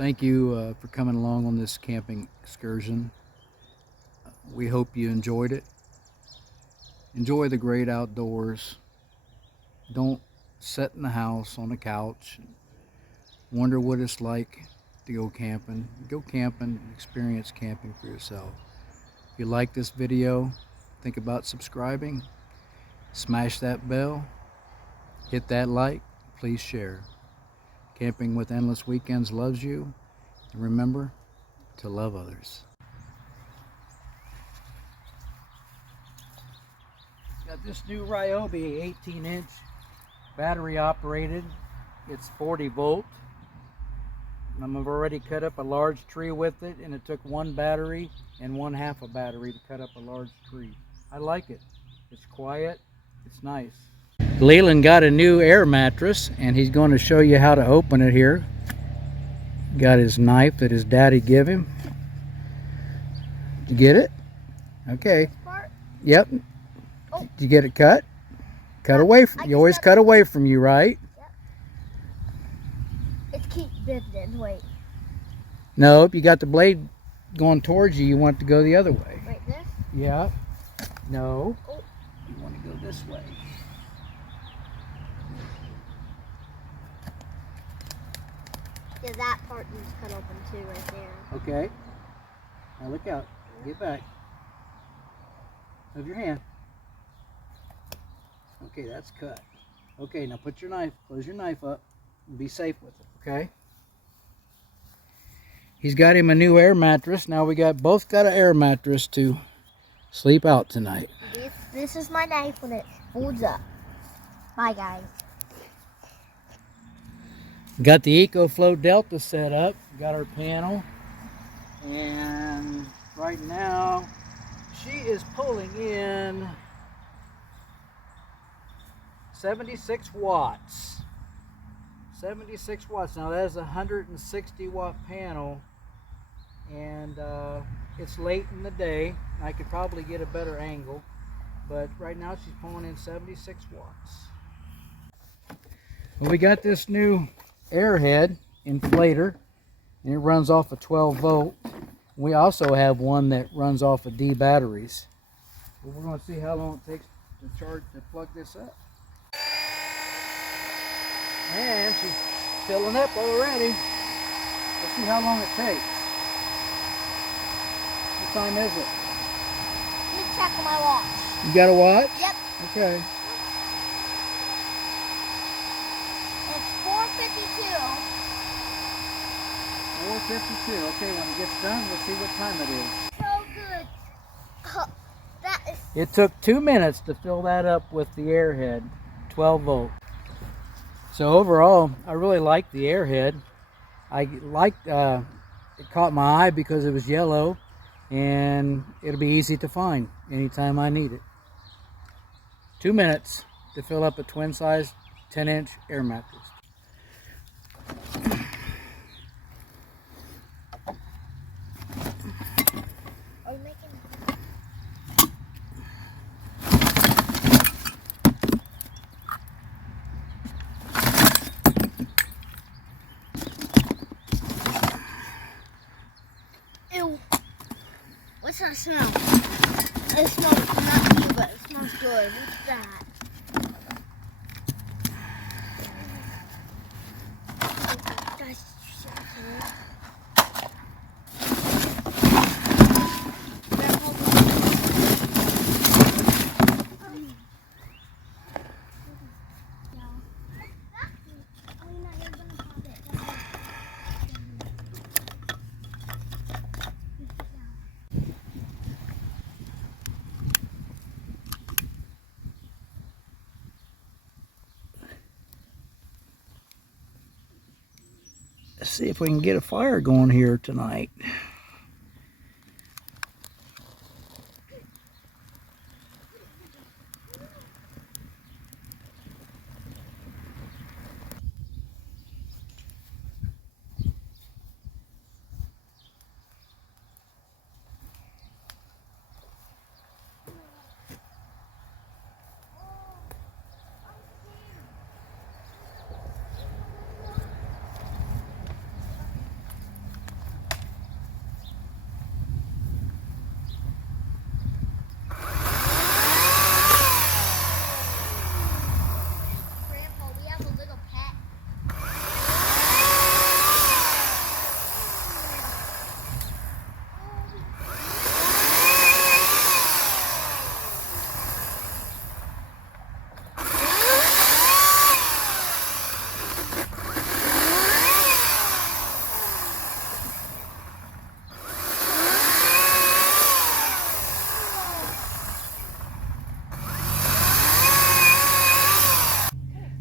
Thank you for coming along on this camping excursion. We hope you enjoyed it. Enjoy the great outdoors. Don't sit in the house on the couch and wonder what it's like to go camping. Go camping, experience camping for yourself. If you like this video, think about subscribing. Smash that bell. Hit that like. Please share. Camping with Endless Weekends loves you. And remember to love others. Got this new Ryobi 18-inch battery operated. It's 40 volt. I've already cut up a large tree with it, and it took one battery and one half a battery to cut up a large tree. I like it. It's quiet. It's nice. Leland got a new air mattress, and he's going to show you how to open it here. Got his knife that his daddy gave him. Did you get it? Okay. Yep. Did you get it cut? Cut away from you. Always cut away from you, right? Yep. It keeps bending. Wait. No, if you got the blade going towards you, you want it to go the other way. Right there? Yeah. No. Oh. You want to go this way. Yeah, that part needs cut open too, right there. Okay. Now look out. Get back. Move your hand. Okay, that's cut. Okay, now put your knife, close your knife up, and be safe with it, okay? He's got him a new air mattress. Now we both got an air mattress to sleep out tonight. This is my knife when it folds up. Bye, guys. Got the EcoFlow Delta set up. Got our panel. And right now, she is pulling in 76 watts. 76 watts. Now that is a 160 watt panel, and it's late in the day. I could probably get a better angle, but right now she's pulling in 76 watts. Well, we got this new airhead inflator, and it runs off a 12 volt. We also have one that runs off of D batteries. But we're going to see how long it takes to charge to plug this up. And she's filling up already. Let's see how long it takes. What time is it? Let me check on my watch. You got a watch? Yep. Okay. It's 4:52. 4:52. Okay, when it gets done, we'll see what time it is. So good. That is... It took 2 minutes to fill that up with the airhead, 12 volt. So overall, I really liked the airhead. I liked it caught my eye because it was yellow, and it'll be easy to find anytime I need it. 2 minutes to fill up a twin size 10-inch air mattress. Are you making... Ew. What's that smell? It smells not you, but it smells good. What's that? Guys, Let's see if we can get a fire going here tonight.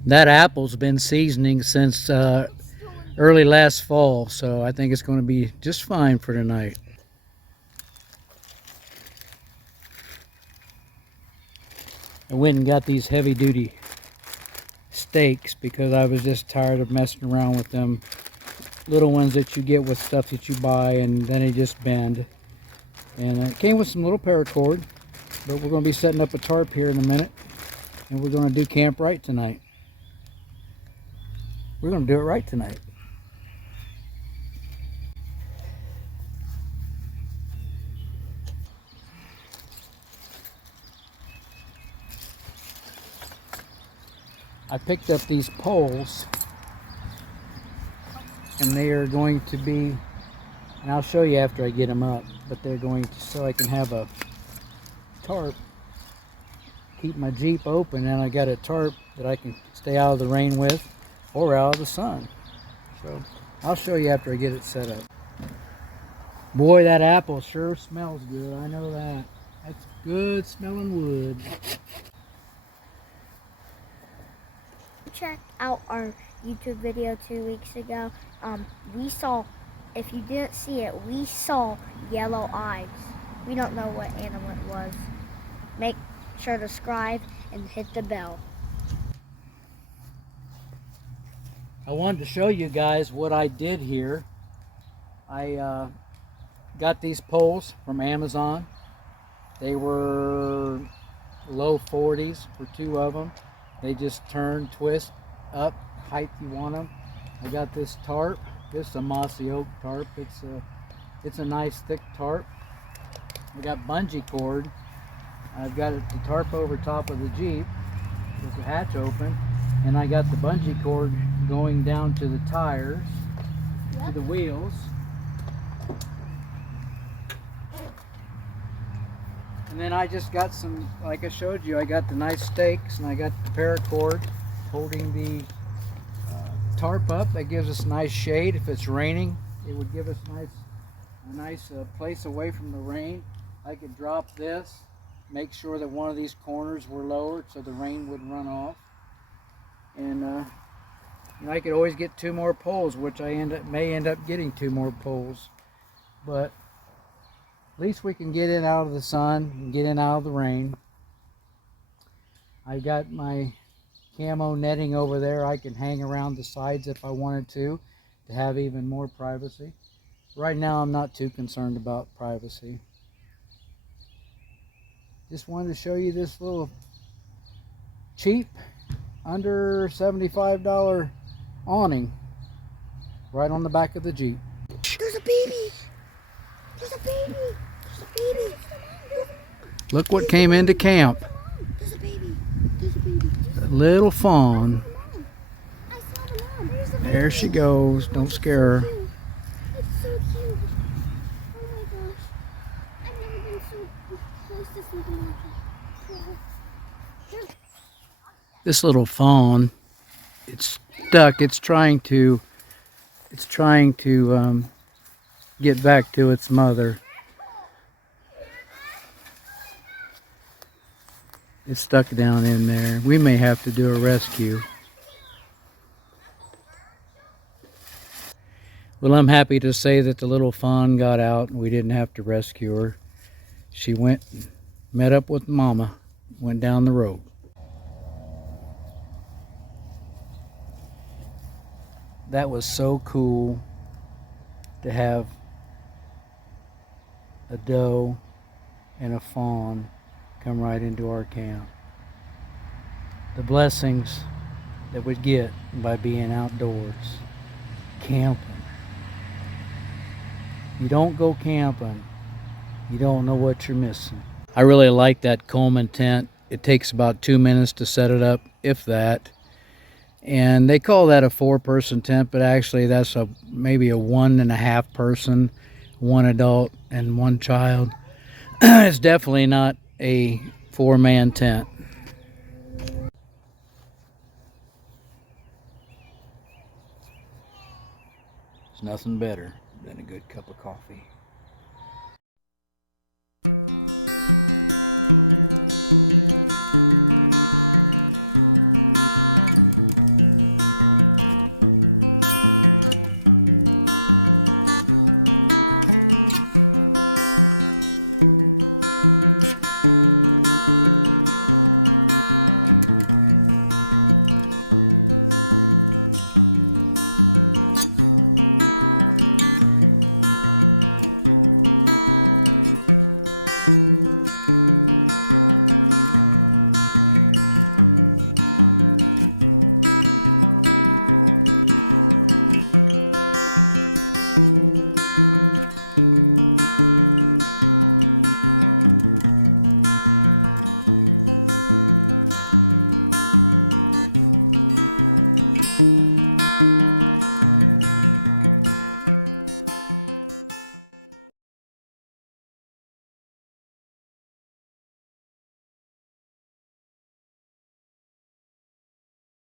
That apple's been seasoning since early last fall, so I think it's going to be just fine for tonight. I went and got these heavy-duty steaks because I was just tired of messing around with them little ones that you get with stuff that you buy and then they just bend. And it came with some little paracord, but we're going to be setting up a tarp here in a minute, and we're going to do camp right tonight. We're going to do it right tonight. I picked up these poles, and they are going to be, and I'll show you after I get them up, but they're going to, so I can have a tarp, keep my Jeep open, and I got a tarp that I can stay out of the rain with or out of the sun. So I'll show you after I get it set up. Boy, that apple sure smells good. I know that. That's good smelling wood. Check out our YouTube video 2 weeks ago. We saw, if you didn't see it, we saw yellow eyes. We don't know what animal it was. Make sure to subscribe and hit the bell. I wanted to show you guys what I did here. I got these poles from Amazon. They were low 40s for 2 of them. They just turn, twist up, height you want them. I got this tarp. This is a mossy oak tarp. It's a nice thick tarp. I got bungee cord. I've got it the tarp over top of the Jeep with the hatch open, and I got the bungee cord going down to the tires, to the wheels. And then I just got some, like I showed you, I got the nice stakes and I got the paracord holding the tarp up. That gives us nice shade. If it's raining, it would give us a nice place away from the rain. I could drop this, make sure that one of these corners were lowered so the rain wouldn't run off. And I could always get 2 more poles, which I may end up getting 2 more poles. But at least we can get in out of the sun and get in out of the rain. I've got my camo netting over there. I can hang around the sides if I wanted to have even more privacy. Right now I'm not too concerned about privacy. Just wanted to show you this little cheap, under $75 awning right on the back of the Jeep. There's a baby! There's a baby! Baby. Look what came into camp. There's a baby. There's a baby. A little fawn. I saw the mom. There's a baby. There she goes. Don't scare her. It's so cute. Oh my gosh. I've never been so close to something like that. This little fawn, it's stuck. It's trying to get back to its mother. It's stuck down in there. We may have to do a rescue. Well, I'm happy to say that the little fawn got out and we didn't have to rescue her. She went and met up with Mama, went down the road. That was so cool to have a doe and a fawn come right into our camp. The blessings that we get by being outdoors, camping. You don't go camping, you don't know what you're missing. I really like that Coleman tent. It takes about 2 minutes to set it up, if that. And they call that a 4-person tent, but actually that's maybe a 1.5 person, 1 adult and 1 child. It's definitely not a 4-man tent. There's nothing better than a good cup of coffee. Bye.